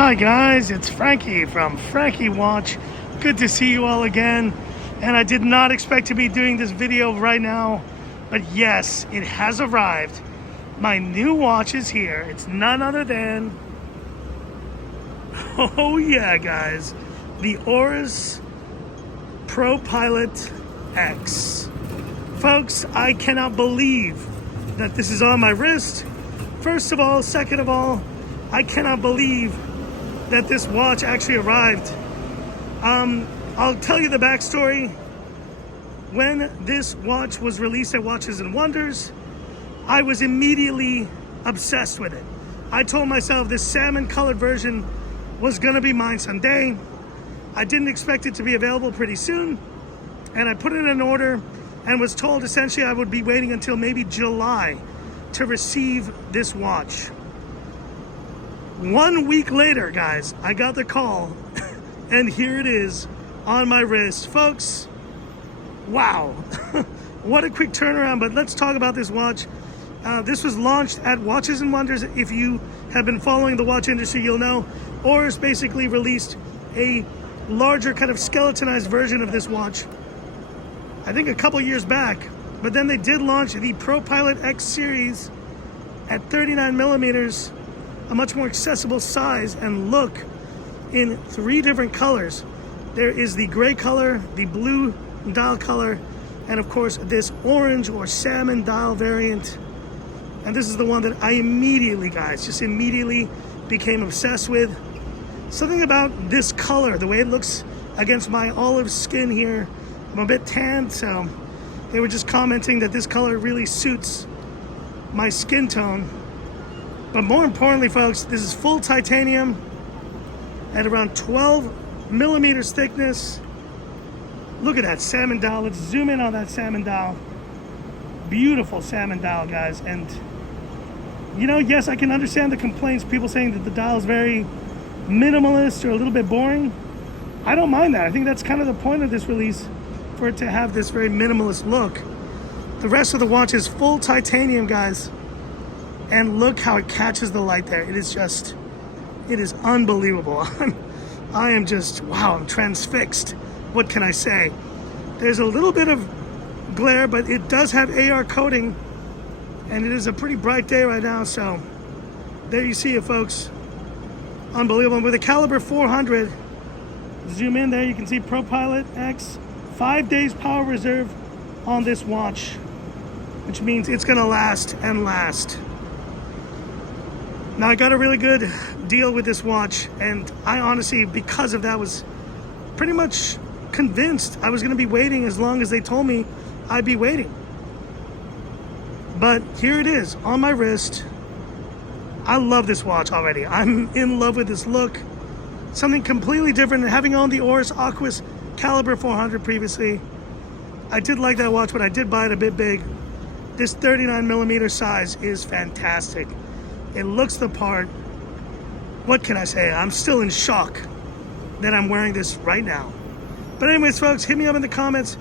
Hi guys, it's Frankie from Frankie Watch. Good to see you all again. And I did not expect to be doing this video right now, but yes, it has arrived. My new watch is here. It's none other than, oh yeah guys, the Oris ProPilot X. Folks, I cannot believe that this is on my wrist. First of all, second of all, I cannot believe that this watch actually arrived. I'll tell you the backstory. When this watch was released at Watches and Wonders, I was immediately obsessed with it. I told myself this salmon colored version was gonna be mine someday. I didn't expect it to be available pretty soon, and I put in an order and was told essentially I would be waiting until maybe July to receive this watch. 1 week later, guys, I got the call and here it is on my wrist. Folks, wow. What a quick turnaround, but let's talk about this watch. This was launched at Watches and Wonders. If you have been following the watch industry, you'll know Oris basically released a larger kind of skeletonized version of this watch, I think a couple years back, but then they did launch the ProPilot X series at 39 millimeters, a much more accessible size and look, in 3 different colors. There is the gray color, the blue dial color, and of course this orange or salmon dial variant. And this is the one that I immediately, guys, just immediately became obsessed with. Something about this color, the way it looks against my olive skin here. I'm a bit tanned, so they were just commenting that this color really suits my skin tone. But more importantly, folks, this is full titanium at around 12 millimeters thickness. Look at that salmon dial. Let's zoom in on that salmon dial. Beautiful salmon dial, guys. And you know, yes, I can understand the complaints, people saying that the dial is very minimalist or a little bit boring. I don't mind that. I think that's kind of the point of this release, for it to have this very minimalist look. The rest of the watch is full titanium, guys. And look how it catches the light there. It is just, it is unbelievable. I am just, wow, I'm transfixed. What can I say? There's a little bit of glare, but it does have AR coating, and it is a pretty bright day right now, so there you see it, folks. Unbelievable. With a caliber 400, zoom in there, you can see ProPilot X, 5 days power reserve on this watch, which means it's gonna last and last. Now, I got a really good deal with this watch, and I honestly, because of that, was pretty much convinced I was gonna be waiting as long as they told me I'd be waiting. But here it is on my wrist. I love this watch already. I'm in love with this look. Something completely different than having owned the Oris Aquis caliber 400 previously. I did like that watch, but I did buy it a bit big. This 39 millimeter size is fantastic. It looks the part. What can I say? I'm still in shock that I'm wearing this right now. But anyways, folks, hit me up in the comments.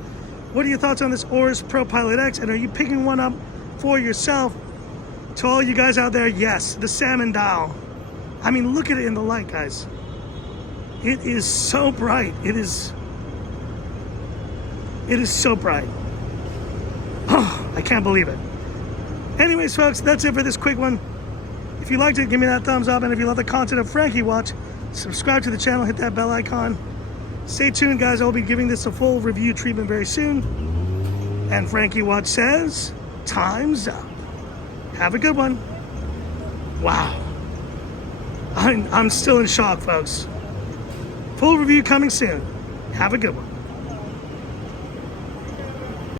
What are your thoughts on this Oris ProPilot X? And are you picking one up for yourself? To all you guys out there, yes, the salmon dial. I mean, look at it in the light, guys. It is so bright. It is so bright. Oh, I can't believe it. Anyways, folks, that's it for this quick one. If you liked it, give me that thumbs up. And if you love the content of Frankie Watch, subscribe to the channel, hit that bell icon. Stay tuned, guys. I'll be giving this a full review treatment very soon. And Frankie Watch says, time's up. Have a good one. Wow. I'm still in shock, folks. Full review coming soon. Have a good one.